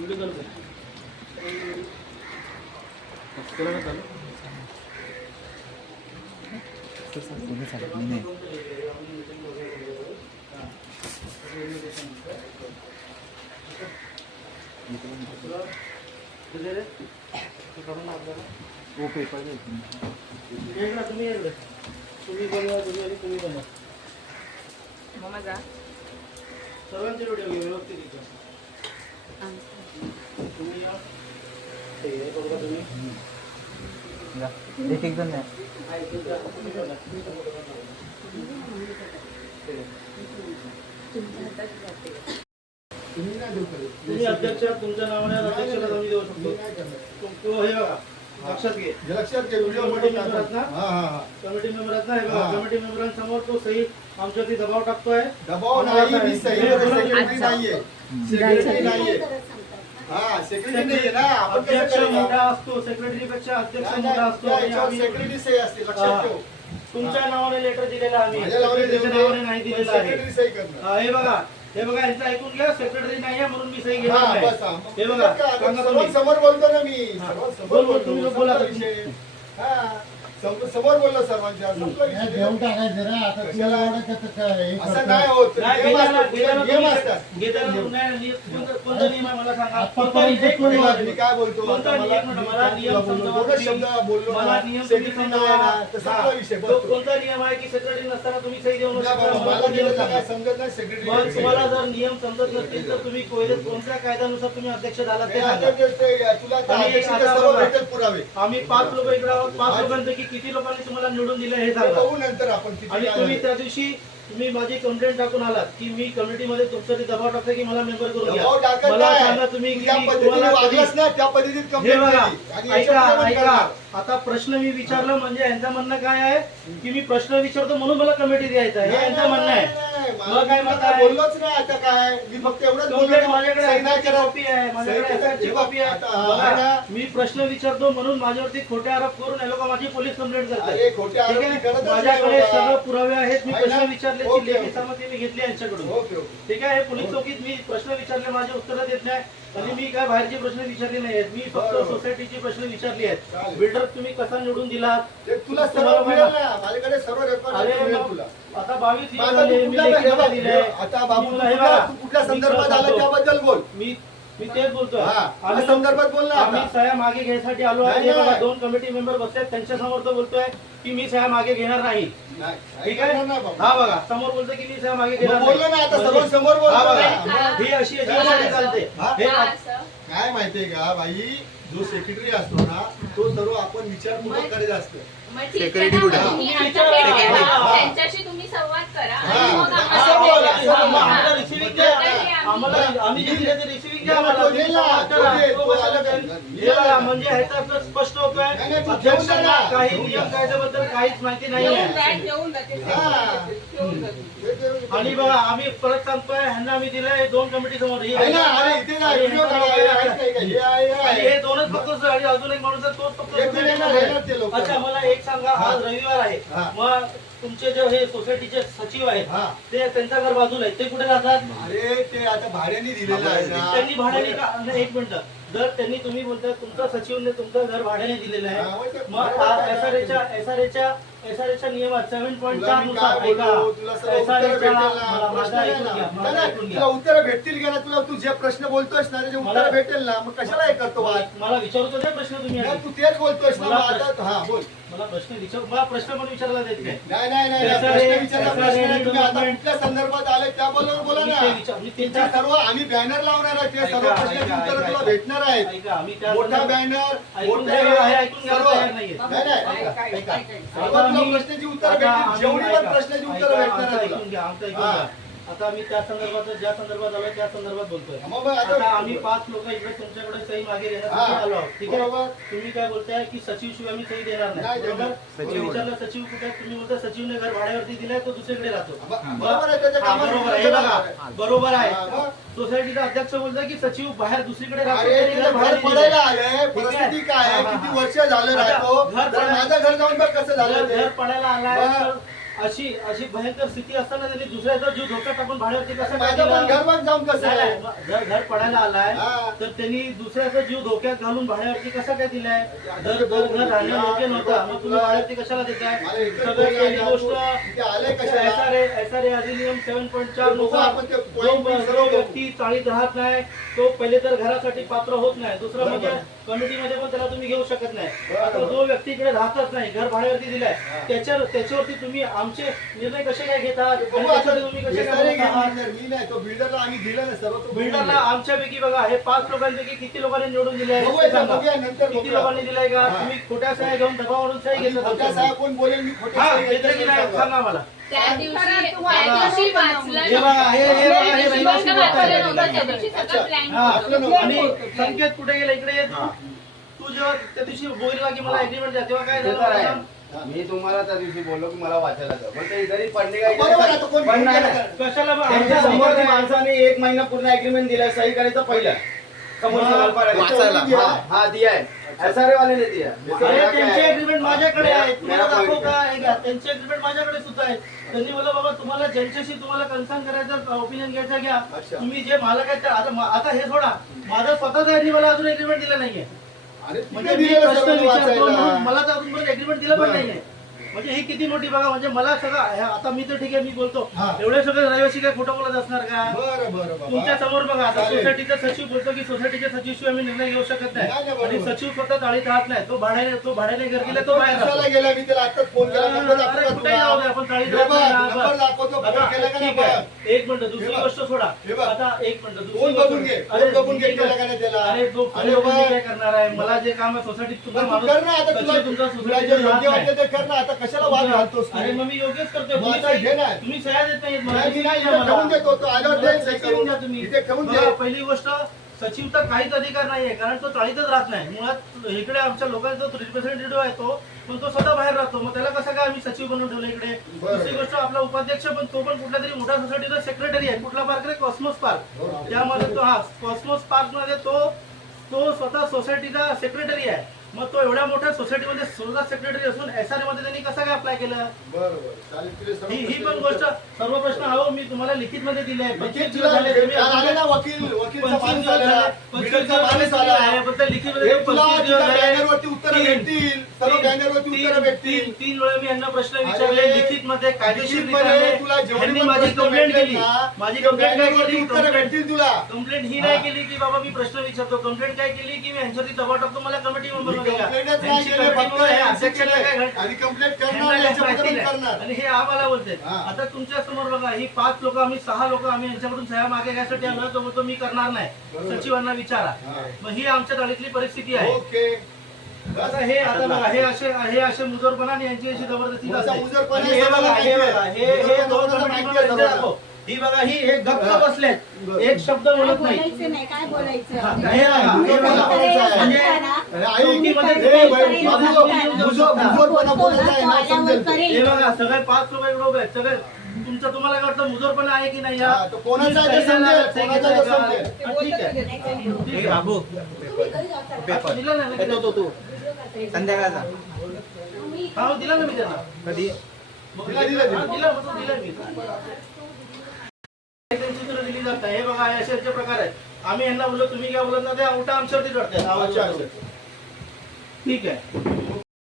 वो पेपर तुम्ही बनवा तुम्ही बनवा मम्मा जा सर्वांचे व्हिडिओ घे व्यवस्थित तुम्ही या ते बघा तुम्ही एक एक जण द्या. तुम्ही अध्यक्ष तुमच्या नावाने अध्यक्षाला आम्ही देऊ शकतो तो हे बघा लक्षात घे व्हिडिओ मध्ये मेंबर आहेत ना कमिटी मेंबर आहेत ना हे बघा कमिटी मेंबरांसमोर तो सही आमच्यावरती दबाव टाकतोय दबाव नाही मी सही सेक्रेटरी नाहीये सेक्रेटरी नाहीये सेक्रेटरी नाहीये ना आपण अध्यक्ष मोठा असतो सेक्रेटरी पेक्षा अध्यक्ष मोठा असतो सेक्रेटरी सही असते लक्षात ठेव तुमच्या नावाने लेटर दिलेला आम्ही माझ्या नावाने नाही दिलेला आहे सेक्रेटरी सही करणार हे बघा यांचं ऐकून घ्या सेक्रेटरी नाहीये म्हणून मी सही घेणार नाही हे बघा समोर बोलतो ना मी समोर बोलतो बोला विषय समोर बोललो सर्वांच्या घेऊन टाकायचं रे आता असं नाही होत नियम असतात कोणता नियम आहे मला सांगा मी काय बोलतो शब्द बोललो सेक्रेटरी नाही ना तर सगळा विषय कोणता नियम आहे की सेक्रेटरी नसताना तुम्ही सही देऊ मला काय समजत नाही सेक्रेटरी तुम्हाला जर नियम समजत नसतील तर तुम्ही कोणत्या कायद्यानुसार तुम्ही अध्यक्ष झाला ते तुला भेटेल पुरावे आम्ही 5 लोक इकडे आहोत 5 लोकांपैकी किती लोकांनी तुम्हाला निवडून दिलं हे सांगा बघू नंतर आपण आणि तुम्ही त्या दिवशी तुम्ही माझी कंप्लेंट टाकून आलात की मी कमिटीमध्ये तुमच्यासाठी दबाव टाकते की मला मेंबर करून घ्या मला सांगा तुम्ही त्या पद्धतीने वागलास ना त्या पद्धतीत कंप्लेंट ऐका आता प्रश्न मी विचारलं म्हणजे यांचं म्हणणं काय आहे की मी प्रश्न विचारतो म्हणून मला कमिटी द्यायचा हे यांचं म्हणणं आहे मला काय मत आहे बोललोच नाही आता काय मी फक्त एवढंच बोललो माझ्याकडे कॉपी आहे माझ्याकडे कॉपी आहे मी प्रश्न विचारतो म्हणून माझ्यावरती खोटे आरोप करून हे लोक माझी पोलीस कंप्लेंट करतात माझ्याकडे सगळे पुरावे आहेत मी प्रश्न विचारले लेखी सहमती मी घेतली यांच्याकडून ठीक आहे पोलीस चौकीत मी प्रश्न विचारले माझे उत्तर देत नाही आणि मी काय बाहेरचे प्रश्न विचारले नाही आहेत मी फक्त सोसायटीचे प्रश्न विचारले आहेत बिल्डर तुम्ही कसा निवडून दिलात तुला सर्व मिळेल ना माझ्याकडे सर्व रेकॉर्ड तुला आता 22 दिले आता बाबू तू कुठल्या संदर्भात आला त्याबद्दल बोल मी तेच बोलतोय आम्ही संदर्भात बोल ना आम्ही सह्या मागे घ्यायसाठी आलो आहे 2 कमिटी मेंबर बसतात त्यांच्या समोर तो बोलतोय की मी सह्या मागे घेणार नाही ठीक आहे हा बघा समोर बोलतोय की मी सह्या मागे घेणार बोललो ना आता सर्व समोर बोल ही अशी चालते काय माहितीये का बाई जो सेक्रेटरी असतो ना तो सर्व आपण विचारपूर्वक करायचा असतो सेक्रेटरी त्यांच्याशी तुम्ही संवाद करा म्हणजे ह्याचा स्पष्ट होतोय काही नियम कायद्याबद्दल काहीच माहिती नाही आणि बघा आम्ही परत सांगतोय ह्यांना आम्ही दिलंय 2 कमिटी समोर हे 2च फक्त अजून एक माणूस तोच फक्त अच्छा मला एक सांगा आज रविवार आहे मग तुमचे जे हे सोसायटीचे सचिव आहेत ते त्यांच्या घर बाजूला आहे ते कुठे राहतात अरे ते आता भाड्याने दिलेलं आहे त्यांनी भाड्याने का एक मिनिट जर त्यांनी तुम्ही बोलताय तुमचा सचिवने तुमचं घर भाड्याने दिलेलं आहे मग एसआरएच्या नियमात 7.4 नुसार तुला उत्तर भेटतील का ना तुला तू जे प्रश्न बोलतोयस ना त्याचे उत्तर भेटेल ना मग कशाला हे करतो मला विचारतो ते प्रश्न तुम्ही तू तेच बोलतोयस ना आता हा बोल मला प्रश्न पण विचारला देत काय नाही प्रश्न विचारला तुम्ही आता कुठल्या संदर्भात आले त्याबद्दल बोला ना तुमच्या सर्व आम्ही बॅनर लावणार आहे ते सर्व प्रश्नाची उत्तर तुला भेटणार आहेत मोठा बॅनर प्रश्नाची उत्तर भेटतील जेवढी पण प्रश्नाची उत्तर भेटणार आहे आता आम्ही त्या संदर्भात ज्या संदर्भात आलो त्या संदर्भात बोलतोय आता आम्ही 5 लोक इकडे तुमच्याकडे सही मागे घेण्यासाठी आलो आहोत ठीक आहे तुम्ही काय बोलताय की सचिव शिवाय आम्ही सही देणार नाही बरोबर विचारलं सचिव कुठे तुम्ही बोलता सचिवने घर भाड्यावरती दिलाय तो दुसरीकडे राहतो बरोबर आहे सोसायटीचा अध्यक्ष बोलतोय की सचिव बाहेर दुसरीकडे राहतो पडायला आलंय परिस्थिती काय किती वर्ष झालं राहतो माझं घर जाऊन बघ कसं झालं घर पडायला आलाय अशी भयंकर स्थिती असताना त्यांनी दुसऱ्याचा जीव धोक्यात टाकून भाड्यावरती कसं काय माझं पण दिला? घर बघ जाऊन कसं आहे. जर घर पडायला आलाय हा. तर त्यांनी दुसऱ्याचा जीव धोक्यात घालून भाड्यावरती कसं काय दिलाय? घर राहणं योग्य नव्हतं, मग तुम्ही भाड्यावरती कशाला देताय? मला एकच सगळ्यात बोलायला पहिली आहे. गोष्ट इथे आलंय कशाला? SRA अधिनियम 7.4 बघू आपण ते point बिन सर्व जो बघू. व्यक्ती चाळीत राहत नाही तो पहिले तर घरासाठी पात्र होत नाही. दुसरं म्हणजे कमिटीमध्ये पण त्याला तुम्ही घेऊ शकत नाही. आता जो व्यक्तीकडे राहतच नाही, घर भाड्यावरती दिलाय, त्याच्यावरती तुम्ही आमचे निर्णय कसे काय घेतात आणि बघू आता त्याच्यावर तुम्ही कसे काय SRA बोलत आहात? घेणार. मी नाही तो बिल्डरला आम्ही दिलं ना सर्व तो बिल्डरला आमच्यापैकी बघा हे 5 लोकांपैकी किती लोकांनी निवडून दिले आहे? बघूया, सांगा. बघूया, नंतर किती बघूया. लोकांनी दिलाय का? हा. तुम्ही खोट्या सह्या घेऊन दबावावरून सही घेतलं खोट्या तुमच्या. साहेब कोण बोलेल मी खोट्या हा, साहेब घेतलं की नाही? सांगा मला. त्या दिवशी वाचलं हे बघा, हे बघा, हे रहिवासी वाचलं बोलतायत. नव्हतं, त्या दिवशी सगळं प्लॅन हा, होतं. आणि संकेत कुठे गेला? इकडे ये तू. तू जेव्हा त्या दिवशी बोलला की मला एग्रीमेंट द्या, तेव्हा काय ते तर झालं? आहे. मी तुम्हाला त्या दिवशी बोललो की मला वाचायला द्या. पण ते जरी पडणे काही बरोबर आहे, आता कोण पण नाही. कशाला मग त्यांच्या आमच्या समोरच्या समोर माणसाने 1 महिना पूर्ण अग्रीमेंट दिलाय सही करायचं पहिलं समोरच्या हा, व्यापाऱ्याने. वाचायला. हा दियाय SRA वाल्याने दिया. अरे, त्यांचे अग्रीमेंट माझ्याकडे आहे. तुम्हाला मेरा दाखवू point का? हे घ्या, त्यांचे अग्रीमेंट माझ्याकडे सुद्धा आहे. त्यांनी मला बाबा तुम्हाला ज्यांच्याशी तुम्हाला कन्सर्न करायचं ओपिनियन घ्यायचा घ्या. अच्छा. तुम्ही जे मालक आहेत ते- आता हे सोडा, माझा स्वतःचा यांनी मला अजून एग्रीमेंट दिला नाहीये. अरे म्हणजे तिथे मी दिलेलं प्रश्न सर्वांनी विचारतो म्हणून वाचायला. मला तर अजूनपर्यंत एग्रीमेंट दिलं पण बरं. नाहीये. म्हणजे ही किती मोठी बघा, म्हणजे मला सगळं आता मी तर ठीक आहे मी बोलतो, हा. एवढे सगळे रहिवासी काय खोटं बोलत असणार का? बरं बरं तुमच्या बाबा. समोर बघा, आता चालेल. सोसायटीचा सचिव बोलतो की सोसायटीच्या सचिवशिवाय आम्ही निर्णय घेऊ शकत नाही, नाही, नाही. बरोबर. आणि सचिव स्वतः चाळीत राहत नाही, तो भाड्याने घर दिले, तो बाहेर कशाला राहतो. गेला मी त्याला आताच फोन केला नंबर दाखवू अरे, का कुठेही जाऊ दे, आपण तुला? चाळीत हे राहत बघ, नाही ना, नंबर बस. दाखवतो आता, फोन केला का नाही ठीक आहे. बघ. एक मिनिट, दुसरी हे बघ. गोष्ट सोडा. हे बघ. आता एक मिनिट, दुसरी फोन गोष्ट. बघून घे. अरे, फोन बघून घे, ठीक केला आहे. का नाही त्याला? अरे, तो अरे फोन बघ. काय करणार आहे? मला जे काम आहे सोसायटीत तुमचा पण तू माणूस कर ना आता, सचिव तुमचा तुला जे सोसायटीत योग्य राहत वाटतं नाही. ते कर ना. आता कशाला वाद घालतोस तू? अरे, मग मी योग्यच करतोय. मग तुम्ही आता घे ना. तुम्ही सह्या देत नाहीत मला. नाही, तुम्ही मी काय इथे द्या मला? ठेवून देतो. तो आल्यावर मला दे, सही करून. करून द्या तुम्ही. इथे ठेवून दे. बघा, पहिली गोष्ट, सचिवचा काहीच अधिकार नाहीये, कारण तो चाळीतच राहत नाही. मुळात इकडे आमच्या लोकांचा जो रिप्रेझेंटेटिव्ह आहे तो, पण तो स्वतः बाहेर राहतो. मग त्याला कसं काय आम्ही सचिव बनवून ठेवलं इकडे? बरोबर. दुसरी गोष्ट, आपला उपाध्यक्ष पण तो पण कुठल्या तरी मोठ्या सोसायटीचा सेक्रेटरी आहे. कुठला पार्क रे? Cosmos park. बरोबर. त्यामध्ये तो, हा, कॉस्मोस पार्क मध्ये तो स्वतः सोसायटीचा सेक्रेटरी आहे. मग तो एवढ्या मोठ्या सोसायटीमध्ये स्वतः सेक्रेटरी असून SRA मध्ये त्यांनी कसं काय अप्लाय केलं? बरं, बरं. चालेल, तुझे सर्व ही प्रश्न पण उत्तर. गोष्ट, सर्व प्रश्न अहो मी तुम्हाला लिखित मध्ये दिले आहे. लिखित 25 तुला दिवस झाले, तुम्ही काल आले ना अजून- वकीलचा 25 माणूस दिवस आला. झाले, 25 बिल्डरचा दिवस माणूस झाले, आला. आहे, फक्त लिखितमध्ये हे तुला 25 दिवस तुझ्या झाले. बॅनरवरती उत्तरं तीन- भेटतील. सर्व तीन- बॅनरवरती तीन- उत्तरं भेटतील. तीन वेळा मी यांना प्रश्न विचारले अरे, लिखित मध्ये, कायदेशीर लिखितमध्ये तुला जेवढी यांनी पण माझी प्रश्न कंप्लेंट भेटले केली. ना, माझी ते कंप्लेंट काय बॅनरवरती केली? उत्तरं भेटतील तुला. कंप्लेंट ही नाही केली की बाबा मी प्रश्न विचारतो. कंप्लेंट काय केली की मी यांच्यावरती दबाव टाकतो, मला कमिटी मेंबर मी कंप्लेंटच नाही केली, फक्त अध्यक्षाला काय घड- आणि कंप्लेंट करणार यांना नाही, याची याच्याबद्दल माहिती नाही. करणार. आणि हे आम्हाला बोलते. हा. आता तुमच्या समोर बघा, ही 5 लोक, आम्ही 6 लोक, आम्ही यांच्याकडून सह्या मागे घ्यायसाठी आलो. तो बोलतो मी करणार नाही, बरोबर. सचिवांना विचारा. हा. मग ही आमच्या तालुक्यातली परिस्थिती आहे. ओके. आता हे, आता बघा, हे असे मुजोरपणाने यांची अशी जबरदस्ती तुमचा असते. मुजोरपणा आणि हे बघा, हे माहिती बघा, आहे. हे दोन मुजोरपणा कमिटी माहिती आहे मेंबर सर्वांना. दाखव. ही बघा, हे गप्प बसलेत, एक शब्द बोलत नाही. बोलायचं नाही, काय हा, बोलायचं हे बघा, तुम्ही हे बघा. बोलताना म्हणजे सांगताना, अरे आई, चौकीमध्ये हे बाई, तुम्ही बाबू, सांगताना. मुजोरपणा बोलायचा आहे ना, आल्यावर समजेल ते. करेल. हे बघा, सगळे 5 लोक एवढं उभे आहेत. सगळे तुम्हाला काय वाटतं मुजोरपणा आहे की नाही? हा, तो कोणाचा आहे ते समजेल, कोणाचा आहे ते समजेल. ठीक आहे. ठीक आहे. पेपर दिला ना मी तू संध्याकाळचा हा, दिला ना मी त्यांना. कधी दिला, दिला, दिला. हा, दिला मी. त्यांची सूत्र दिली जात नाही. हे बघा, असे असे प्रकार आहेत. आम्ही यांना बोललो तुम्ही काय बोलत ना, ते उलटा आमच्यावरती चढतात. अच्छा, अच्छा. ठीक आहे.